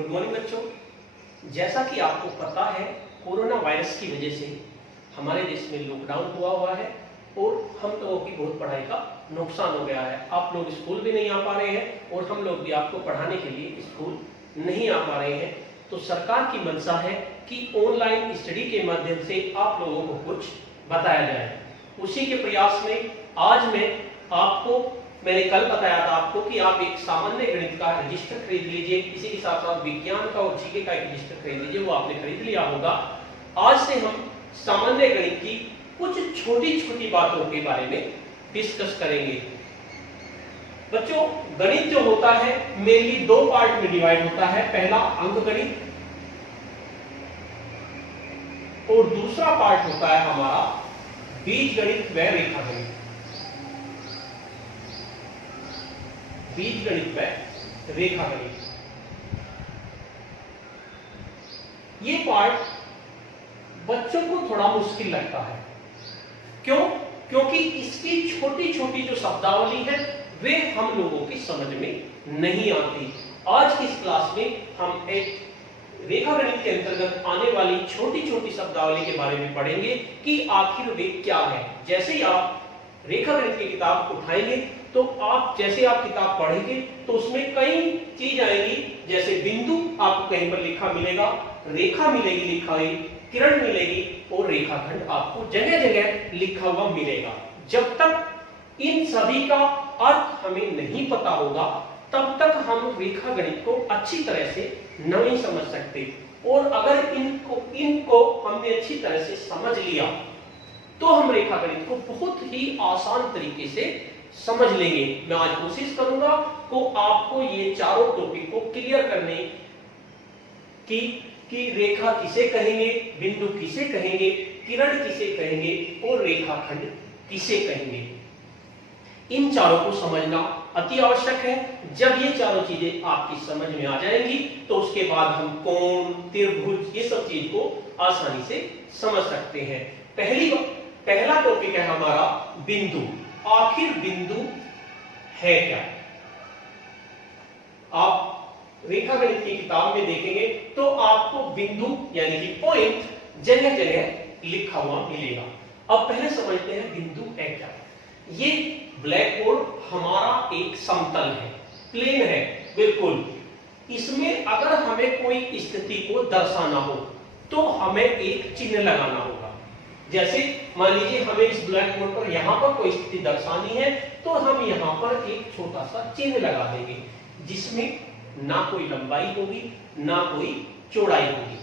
Good morning बच्चों। जैसा कि आपको पता है, कोरोना वायरस की वजह से हमारे देश में लॉकडाउन हुआ है और हम लोगों की बहुत पढ़ाई का नुकसान हो गया है। आप लोग स्कूल भी नहीं आ पा रहे हैं और हम लोग भी आपको पढ़ाने के लिए स्कूल नहीं आ पा रहे हैं। तो सरकार की मंशा है कि ऑनलाइन स्टडी के माध्यम से आप लोगों को कुछ बताया जाए। उसी के प्रयास में आज मैंने कल बताया था आपको कि आप एक सामान्य गणित का रजिस्टर खरीद लीजिए, इसी के साथ साथ विज्ञान का और जीके का एक रजिस्टर खरीद लीजिए, वो आपने खरीद लिया होगा। आज से हम सामान्य गणित की कुछ छोटी छोटी बातों के बारे में डिस्कस करेंगे। बच्चों, गणित जो होता है मेनली दो पार्ट में डिवाइड होता है। पहला अंक गणित और दूसरा पार्ट होता है हमारा बीज गणित व रेखा गणित। बीज गणित व रेखा गणित, ये पार्ट बच्चों को थोड़ा मुश्किल लगता है। क्यों? क्योंकि इसकी छोटी छोटी जो शब्दावली है वे हम लोगों की समझ में नहीं आती। आज की इस क्लास में हम एक रेखा गणित के अंतर्गत आने वाली छोटी छोटी शब्दावली के बारे में पढ़ेंगे कि आखिर वे क्या है। जैसे ही आप रेखा गणित की किताब उठाएंगे तो आप किताब पढ़ेंगे तो उसमें कई चीज आएंगी, जैसे बिंदु आपको कहीं पर लिखा मिलेगा, रेखा मिलेगी लिखा हुई, किरण मिलेगी और रेखाखंड आपको जगह जगह लिखा हुआ मिलेगा। जब तक इन सभी का अर्थ हमें नहीं पता होगा तब तक हम रेखा गणित को अच्छी तरह से नहीं समझ सकते। और अगर इनको हमने अच्छी तरह से समझ लिया तो हम रेखा गणित को बहुत ही आसान तरीके से समझ लेंगे। मैं आज कोशिश करूंगा को आपको ये चारों टॉपिक को क्लियर करने कि रेखा किसे कहेंगे, बिंदु किसे कहेंगे, किरण किसे कहेंगे और रेखाखंड किसे कहेंगे। इन चारों को समझना अति आवश्यक है। जब ये चारों चीजें आपकी समझ में आ जाएंगी तो उसके बाद हम कोण, त्रिभुज, ये सब चीज को आसानी से समझ सकते हैं। पहला टॉपिक है हमारा बिंदु। आखिर बिंदु है क्या? आप रेखा गणित की किताब में देखेंगे तो आपको बिंदु यानी कि पॉइंट जगह जगह लिखा हुआ मिलेगा। अब पहले समझते हैं बिंदु है क्या। ये ब्लैक बोर्ड हमारा एक समतल है, प्लेन है बिल्कुल। इसमें अगर हमें कोई स्थिति को दर्शाना हो तो हमें एक चिन्ह लगाना होगा। जैसे मान लीजिए हमें इस ब्लैक बोर्ड पर यहां पर कोई स्थिति दर्शानी है तो हम यहां पर एक छोटा सा चिन्ह लगा देंगे जिसमें ना कोई लंबाई होगी ना कोई चौड़ाई होगी।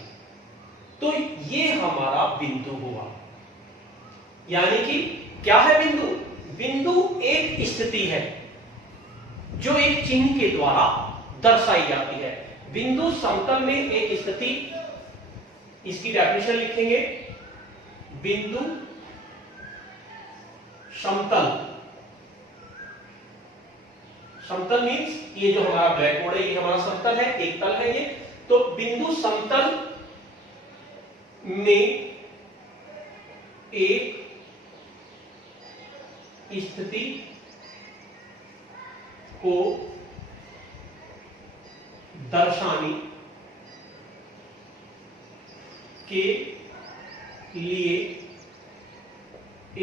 तो ये हमारा बिंदु हुआ। यानी कि क्या है बिंदु? बिंदु एक स्थिति है जो एक चिन्ह के द्वारा दर्शाई जाती है। बिंदु समतल में एक स्थिति, इसकी डेफिनेशन लिखेंगे। बिंदु समतल, समतल मीन्स ये जो हमारा ब्लैक बोर्ड है ये हमारा समतल है, एक तल है ये। तो बिंदु समतल में एक स्थिति को दर्शाने के लिए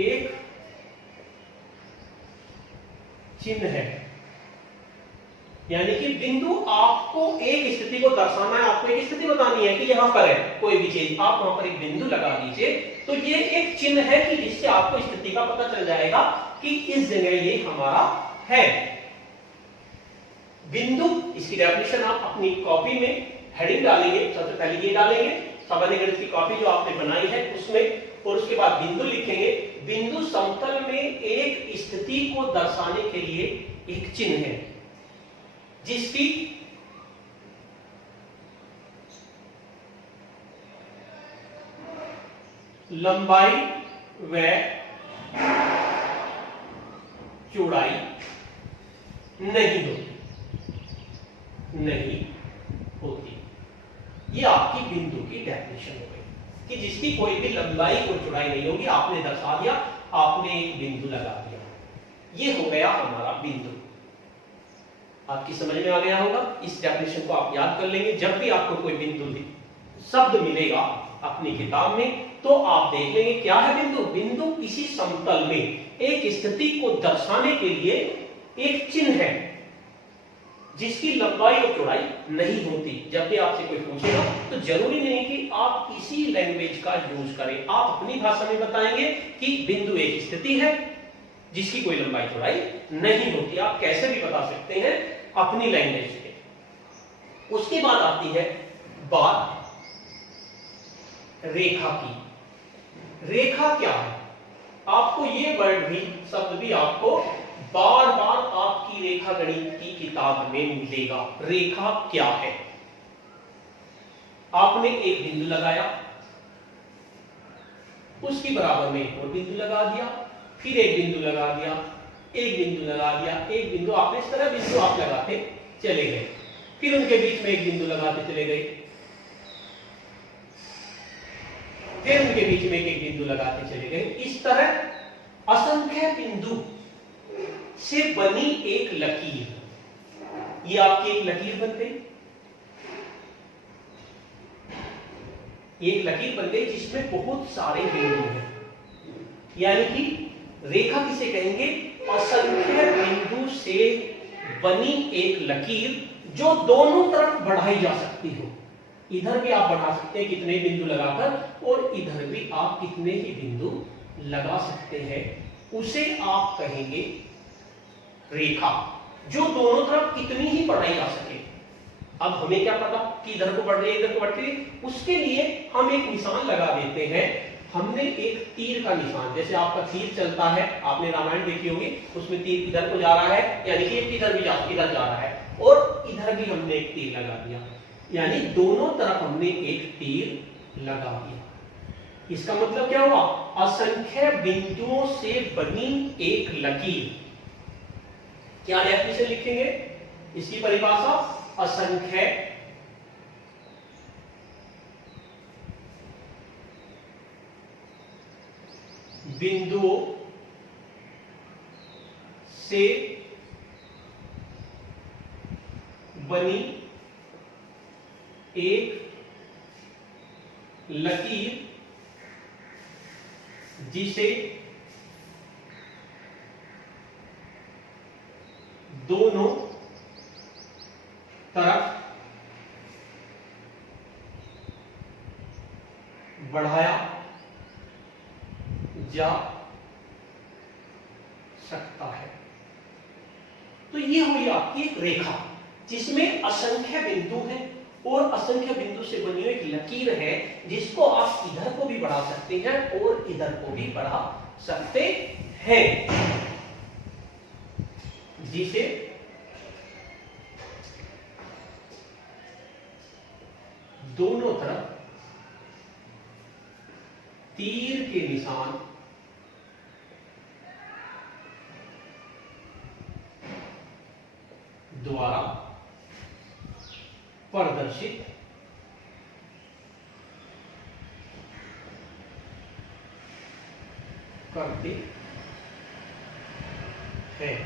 एक चिन्ह है। यानी कि बिंदु आपको एक स्थिति को दर्शाना है, आपको एक स्थिति बतानी है कि यहां पर है कोई भी चीज, आप वहां पर एक बिंदु लगा दीजिए तो ये एक चिन्ह है कि जिससे आपको स्थिति का पता चल जाएगा कि इस जगह ये हमारा है। बिंदु, इसकी डेफिनेशन आप अपनी कॉपी में हेडिंग डालेंगे। सबसे पहले ये डालेंगे सामान्य गणित की कॉपी जो आपने बनाई है उसमें, और उसके बाद बिंदु लिखेंगे। बिंदु समतल में एक स्थिति को दर्शाने के लिए एक चिन्ह है जिसकी लंबाई व चौड़ाई नहीं होती। ये आपकी बिंदु की डेफिनेशन हो गई कि जिसकी कोई भी लंबाई और चौड़ाई नहीं होगी। आपने दर्शा दिया, आपने एक बिंदु लगा दिया, ये हो गया हमारा बिंदु। आपकी समझ में आ गया होगा। इस डेफिनेशन को आप याद कर लेंगे। जब भी आपको कोई बिंदु शब्द मिलेगा अपनी किताब में तो आप देख लेंगे क्या है बिंदु। बिंदु किसी समतल में एक स्थिति को दर्शाने के लिए एक चिन्ह है जिसकी लंबाई और चौड़ाई नहीं होती। जब भी आपसे कोई पूछेगा तो जरूरी नहीं कि आप किसी लैंग्वेज का यूज करें, आप अपनी भाषा में बताएंगे कि बिंदु एक स्थिति है जिसकी कोई लंबाई चौड़ाई नहीं होती। आप कैसे भी बता सकते हैं अपनी लैंग्वेज में। उसके बाद आती है बात रेखा की। रेखा क्या है? आपको ये वर्ड भी, शब्द भी आपको बार बार आपकी रेखा गणित की किताब में मिलेगा। रेखा क्या है? आपने एक बिंदु लगाया, उसकी बराबर में एक और बिंदु लगा दिया, फिर एक बिंदु लगा दिया, एक बिंदु लगा दिया, एक बिंदु, आपने इस तरह बिंदु आप लगाते चले गए, फिर उनके बीच में एक बिंदु लगाते चले गए, फिर उनके बीच में एक बिंदु लगाते चले गए। इस तरह असंख्य बिंदु से बनी एक लकीर, ये आपकी एक लकीर बन गई। एक लकीर बन गई जिसमें बहुत सारे बिंदु हैं। यानी कि रेखा किसे कहेंगे? असंख्य बिंदु से बनी एक लकीर जो दोनों तरफ बढ़ाई जा सकती हो। इधर भी आप बढ़ा सकते हैं कितने बिंदु लगाकर, और इधर भी आप कितने ही बिंदु लगा सकते हैं। उसे आप कहेंगे रेखा, जो दोनों तरफ कितनी ही बढ़ाई जा सके। अब हमें क्या पता कि इधर को बढ़ रही है, इधर को बढ़ रही है, उसके लिए हम एक निशान लगा देते हैं। हमने एक तीर का निशान, जैसे आपका तीर चलता है, आपने रामायण देखी होगी, उसमें तीर इधर को जा रहा है, यानी कि इधर भी इधर जा रहा है, और इधर भी हमने एक तीर लगा दिया, यानी दोनों तरफ हमने एक तीर लगा दिया। इसका मतलब क्या हुआ? असंख्य बिंदुओं से बनी एक लकीर। क्या डेफिनेशन लिखेंगे इसकी परिभाषा? असंख्य बिंदुओं से बनी एक लकीर जिसे दोनों तरफ बढ़ाया जा सकता है। तो ये हुई आपकी एक रेखा जिसमें असंख्य बिंदु हैं और असंख्य बिंदु से बनी हुई एक लकीर है जिसको आप इधर को भी बढ़ा सकते हैं और इधर को भी बढ़ा सकते हैं, जिसे दोनों तरफ तीर के निशान द्वारा प्रदर्शित करते हैं।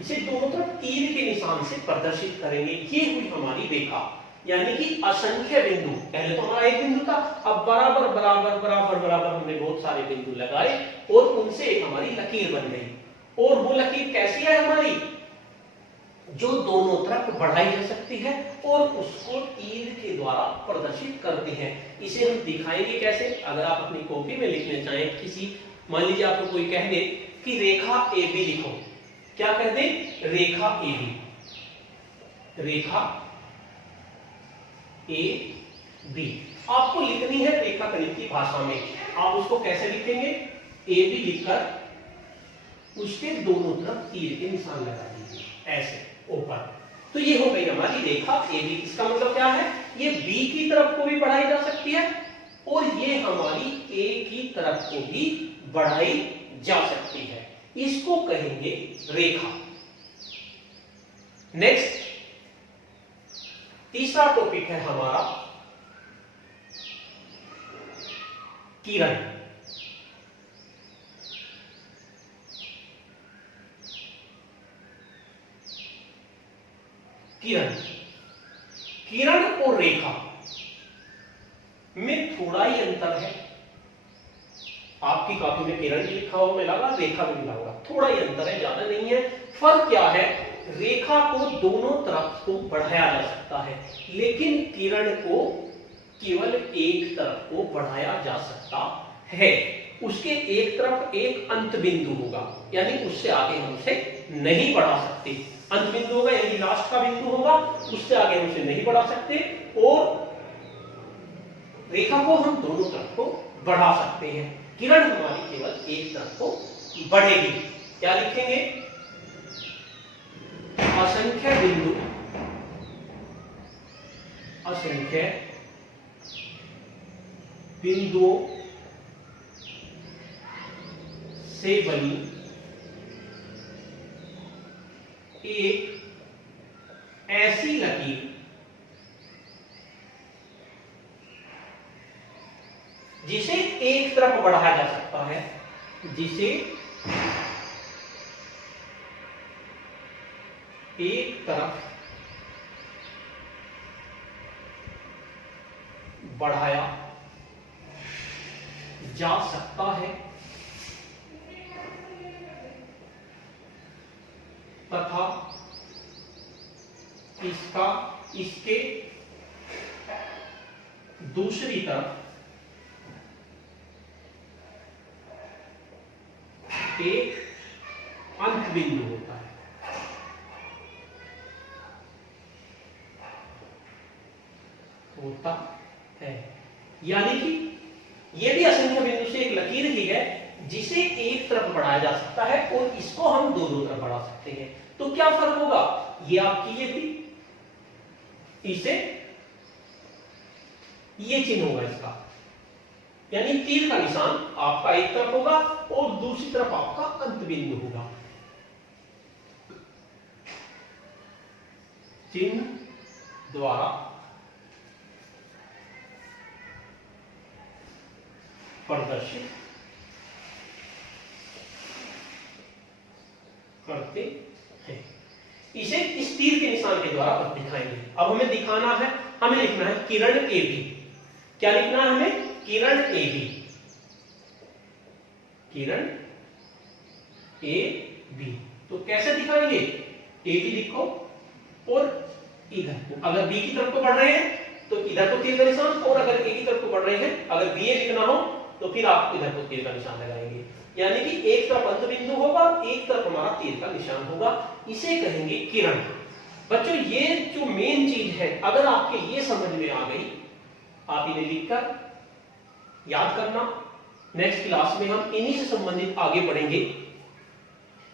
इसे दोनों तरफ तीर के निशान से प्रदर्शित करेंगे। ये हुई हमारी रेखा, यानी कि असंख्य बिंदु। पहले तो हमारा एक बिंदु था, अब बराबर बराबर बराबर बराबर हमने बहुत सारे बिंदु लगाए और उनसे एक हमारी लकीर बन गई। और वो लकीर कैसी है हमारी? जो दोनों तरफ बढ़ाई जा सकती है और उसको तीर के द्वारा प्रदर्शित करते हैं। इसे हम दिखाएंगे कैसे? अगर आप अपनी कॉपी में लिखना चाहें, किसी मान लीजिए आपको कोई कह दे कि रेखा ए बी लिखो, क्या कह दे? रेखा A B, Rekha A B आपको लिखनी है रेखा गणित की भाषा में। आप उसको कैसे लिखेंगे? ए बी लिखकर उसके दोनों तरफ तीर के निशान लगा दीजिए ऐसे ऊपर। तो ये हो गई हमारी रेखा ए बी। इसका मतलब क्या है? ये बी की तरफ को भी बढ़ाई जा सकती है और ये हमारी ए की तरफ को भी बढ़ाई जा सकती है। इसको कहेंगे रेखा। नेक्स्ट तीसरा टॉपिक है हमारा किरण। किरण, किरण और रेखा में थोड़ा ही अंतर है। आपकी कॉपी में किरण भी लिखा हुआ मिलेगा, रेखा भी मिला होगा, थोड़ा ही अंतर है, ज्यादा नहीं है। फर्क क्या है, रेखा को दोनों तरफ को बढ़ाया जा सकता है, लेकिन किरण को केवल एक तरफ को बढ़ाया जा सकता है। उसके एक तरफ एक अंत बिंदु होगा, यानी उससे आगे हम उसे नहीं बढ़ा सकते। अंत बिंदु होगा यानी लास्ट का बिंदु होगा, उससे आगे हम उसे नहीं बढ़ा सकते। और रेखा को हम दोनों तरफ को बढ़ा सकते हैं। किरण हमारी केवल एक तरफ को बढ़ेगी। क्या लिखेंगे, असंख्य बिंदु, असंख्य बिंदुओं से बनी एक ऐसी लकीर जिसे एक तरफ बढ़ाया जा सकता है, जिसे एक तरफ बढ़ाया जा सकता है तथा इसके दूसरी तरफ एक अंत बिंदु होता है। होता है यानी कि यह भी असंख्य बिंदु से एक लकीर ही है जिसे एक तरफ बढ़ाया जा सकता है और इसको हम दोनों तरफ बढ़ा सकते हैं। तो क्या फर्क होगा, ये आपकी ये थी, इसे ये चिन्ह होगा इसका, यानी तीर का निशान आपका एक तरफ होगा और दूसरी तरफ आपका अंत बिंदु होगा। चिन्ह द्वारा प्रदर्शित करते हैं। इसे इस तीर के निशान के द्वारा दिखाएंगे। अब हमें दिखाना है, हमें लिखना है किरण ए बी। क्या लिखना है हमें, किरण A B, Kiran A B. तो कैसे दिखाएंगे, ए बी लिखो और इधर अगर बी की तरफ को बढ़ रहे हैं तो इधर को तीर का निशान, और अगर ए की तरफ को बढ़ रहे हैं, अगर बी ए लिखना हो तो फिर आप इधर को तीर का निशान लगाएंगे। यानी कि एक तरफ अंत बिंदु होगा, एक तरफ हमारा तीर का निशान होगा, इसे कहेंगे किरण। बच्चों ये जो मेन चीज है, अगर आपके ये समझ में आ गई, आप इन्हें लिखकर याद करना। नेक्स्ट क्लास में हम इन्हीं से संबंधित आगे बढ़ेंगे।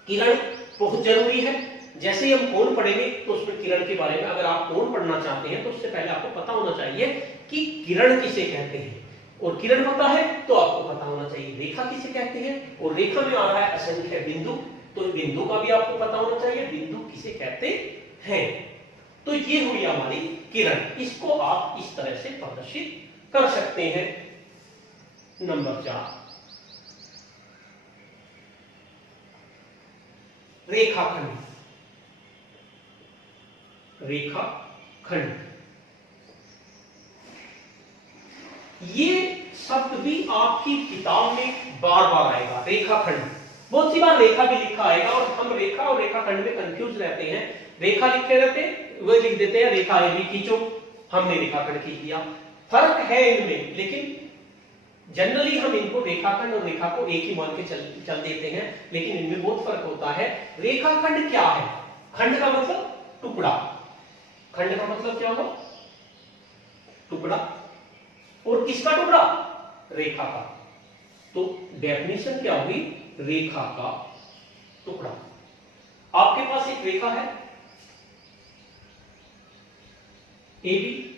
किरण बहुत जरूरी है। जैसे ही हम कोण पढ़ेंगे तो उसमें किरण के बारे में, अगर आप कोण पढ़ना चाहते हैं तो उससे पहले आपको पता होना चाहिए कि किरण किसे कहते हैं, और किरण पता है तो आपको पता होना चाहिए रेखा किसे कहते हैं, और रेखा में आ रहा है असंख्य बिंदु, तो बिंदु का भी आपको पता होना चाहिए बिंदु किसे कहते हैं। तो ये हुई हमारी किरण। इसको आप इस तरह से प्रदर्शित कर सकते हैं। नंबर 4, रेखाखंड। रेखाखंड, ये शब्द भी आपकी किताब में बार बार आएगा। रेखाखंड, बहुत सी बार रेखा भी लिखा आएगा और हम रेखा और रेखाखंड में कंफ्यूज रहते हैं। रेखा लिखते रहते, वो लिख देते हैं रेखा ए बी खींचो, हमने रेखाखंड खींच दिया। फर्क है इनमें, लेकिन जनरली हम इनको रेखाखंड और रेखा को एक ही मान के चल देते हैं, लेकिन इनमें बहुत फर्क होता है। रेखाखंड क्या है, खंड का मतलब टुकड़ा, खंड का मतलब क्या होगा, टुकड़ा, और किसका टुकड़ा, रेखा का। तो डेफिनेशन क्या हुई, रेखा का टुकड़ा। आपके पास एक रेखा है ए बी,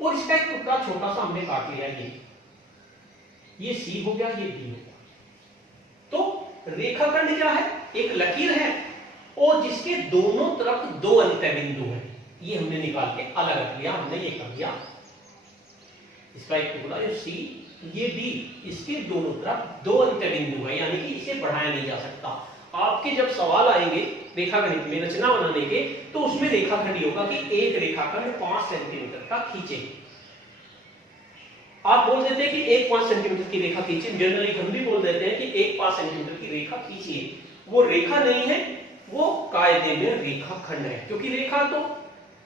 और इसका एक टुकड़ा छोटा सा हमने काट लिया, ये सी हो गया, ये बी हो गया। तो रेखाखंड क्या है, एक लकीर है और जिसके दोनों तरफ दो अंत्य बिंदु हैं। ये हमने निकाल के अलग रख लिया, हमने ये कर दिया, इसका एक टुकड़ा ये सी, ये बी, इसके दोनों तरफ दो अंत्य बिंदु है, यानी कि इसे बढ़ाया नहीं जा सकता। आपके जब सवाल आएंगे रेखागणित में रचना बनाने के, तो उसमें रेखाखंड ये होगा कि एक रेखाखंड 5 सेंटीमीटर का खींचे। आप बोल देते हैं कि एक 5 सेंटीमीटर की रेखा खींचिए, जनरली हम भी बोल देते हैं कि एक 5 सेंटीमीटर की रेखा खींचिए। वो रेखा नहीं है, वो कायदे में रेखाखंड है, क्योंकि रेखा तो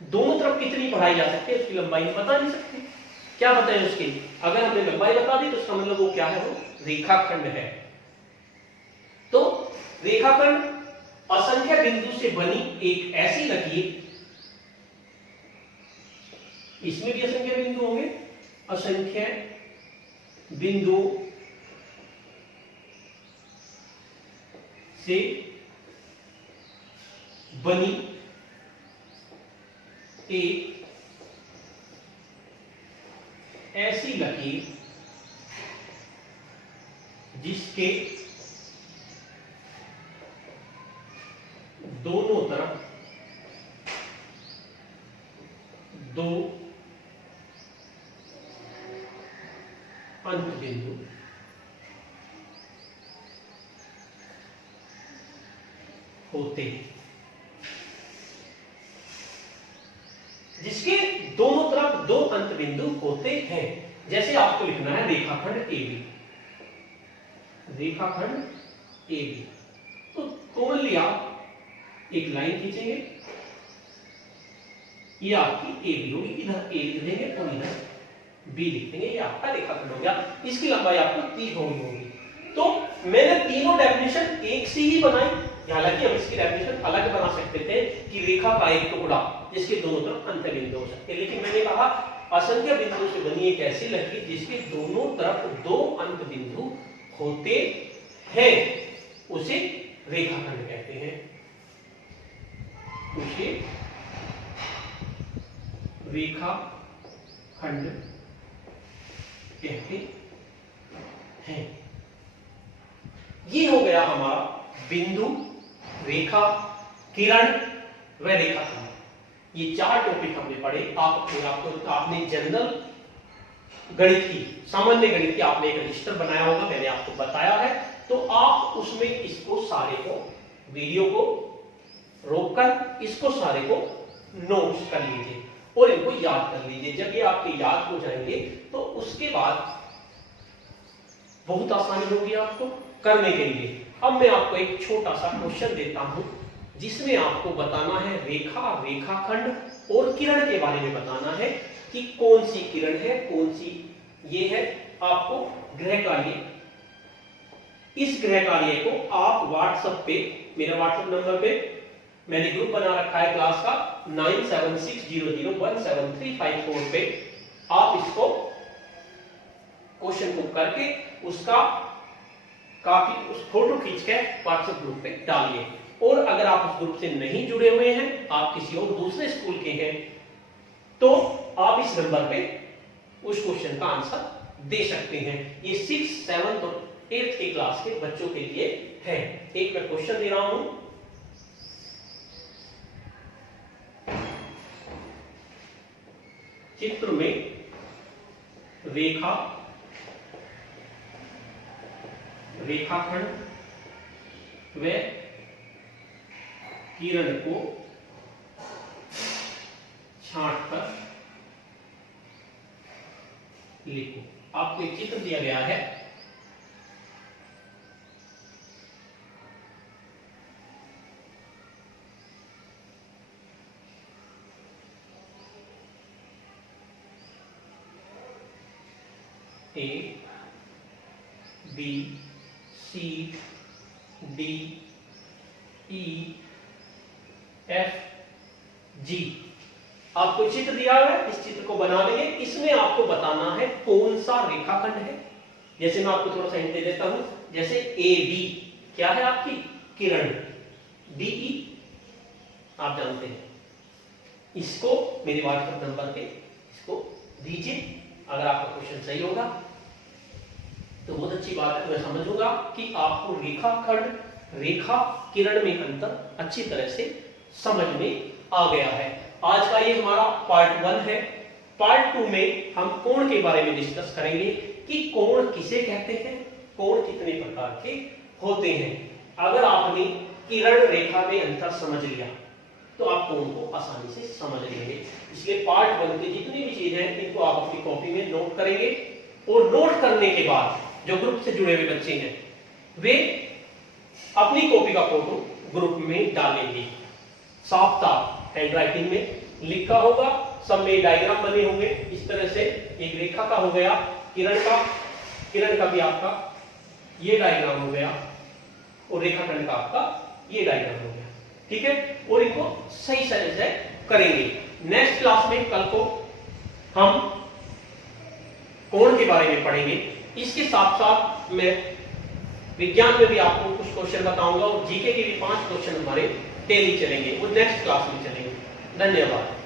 दोनों तरफ कितनी बढ़ाई जा सकती है उसकी लंबाई बता नहीं सकते। क्या बताएं उसकी, अगर हमने लंबाई बता दी तो इसका मतलब वो क्या है, वो रेखाखंड है। तो रेखाखंड असंख्य बिंदु से बनी एक ऐसी लकीर, इसमें भी असंख्य बिंदु होंगे, असंख्य बिंदु से बनी एक ऐसी लकीर जिसके दोनों तरफ दो अंत बिंदु होते हैं, जिसके दोनों तरफ दो अंत बिंदु होते हैं। जैसे आपको लिखना है रेखाखंड AB, रेखाखंड AB, तो कॉमनली आप एक लाइन खींचेंगे, ये आपकी AB होगी, इधर A लिख देंगे और इधर B लिख देंगे, ये आपका रेखाखंड हो गया। इसकी लंबाई आपको 3 होगी। तो मैंने तीनों डेफिनेशन एक सी ही बनाई, हालांकि हम इसकी डेफिनेशन अलग बना सकते थे कि रेखा का एक टुकड़ा जिसके दोनों तरफ अंत बिंदु हो सकते हैं, लेकिन मैंने कहा असंख्य बिंदु से बनी एक ऐसी लकीर जिसके दोनों तरफ दो अंत बिंदु होते हैं, उसे रेखाखंड कहते हैं, उसे रेखाखंड कहते हैं। ये हो गया हमारा बिंदु, रेखा, किरण व रेखाखंड। ये 4 टॉपिक हमने पढ़े। आपने जनरल गणित की, सामान्य गणित की आपने एक रजिस्टर बनाया होगा, मैंने आपको बताया है, तो आप उसमें इसको सारे को, वीडियो को रोककर इसको सारे को नोट्स कर लीजिए और इनको याद कर लीजिए। जब ये आपके याद हो जाएंगे तो उसके बाद बहुत आसानी होगी आपको करने के लिए। अब मैं आपको एक छोटा सा क्वेश्चन देता हूं जिसमें आपको बताना है रेखा, रेखाखंड और किरण के बारे में बताना है कि कौन सी किरण है, कौन सी ये है। आपको गृह कार्य, इस गृह कार्य को आप व्हाट्सएप पे, मेरा व्हाट्सएप नंबर पे मैंने ग्रुप बना रखा है क्लास का 9760017354 पे, आप इसको क्वेश्चन को करके उसका काफी उस फोटो खींच के व्हाट्सएप ग्रुप पे डालिए। और अगर आप उस ग्रुप से नहीं जुड़े हुए हैं, आप किसी और दूसरे स्कूल के हैं, तो आप इस नंबर पे उस क्वेश्चन का आंसर दे सकते हैं। ये 6th, 7th और 8th के क्लास के बच्चों के लिए है। एक मैं क्वेश्चन दे रहा हूं, चित्र में रेखा, रेखाखंड व किरण को छांटकर लिखो। आपको एक चित्र दिया गया है, A, B, C, D, E, F, G। आपको चित्र दिया हुआ है, इस चित्र को बना लेंगे। इसमें आपको बताना है कौन सा रेखाखंड है। जैसे मैं आपको थोड़ा सा हिंट दे देता हूं, जैसे AB क्या है आपकी किरण, DE आप जानते हैं। इसको मेरे व्हाट्सएप नंबर पे इसको दीजिए। अगर आपका क्वेश्चन सही होगा तो बहुत अच्छी बात है, मैं समझूंगा कि आपको रेखाखंड, रेखा, किरण में अंतर अच्छी तरह से समझ में आ गया है। आज का ये हमारा पार्ट 1 है। पार्ट 2 में हम कोण के बारे में डिस्कस करेंगे कि कोण किसे कहते हैं, कोण कितने प्रकार के होते हैं। अगर आपने किरण रेखा में अंतर समझ लिया तो आप कोण को आसानी से समझ लेंगे। इसलिए पार्ट 1 की जितनी भी चीजें हैं इनको आप अपनी कॉपी में नोट करेंगे और नोट करने के बाद जो ग्रुप से जुड़े हुए बच्चे हैं वे अपनी कॉपी का फोटो ग्रुप में डालेंगे। साफ साफ हैंड राइटिंग में लिखा होगा, सब में डायग्राम बने होंगे। इस तरह से एक रेखा का हो गया, किरण का भी आपका ये डायग्राम हो गया और रेखाखंड का आपका ये डायग्राम हो गया। ठीक है, और इनको सही तरह से करेंगे। नेक्स्ट क्लास में कल को हम कोण के बारे में पढ़ेंगे। इसके साथ साथ मैं विज्ञान में भी आपको कुछ क्वेश्चन बताऊंगा और जीके के भी 5 क्वेश्चन हमारे डेली चलेंगे, वो नेक्स्ट क्लास में चलेंगे। धन्यवाद।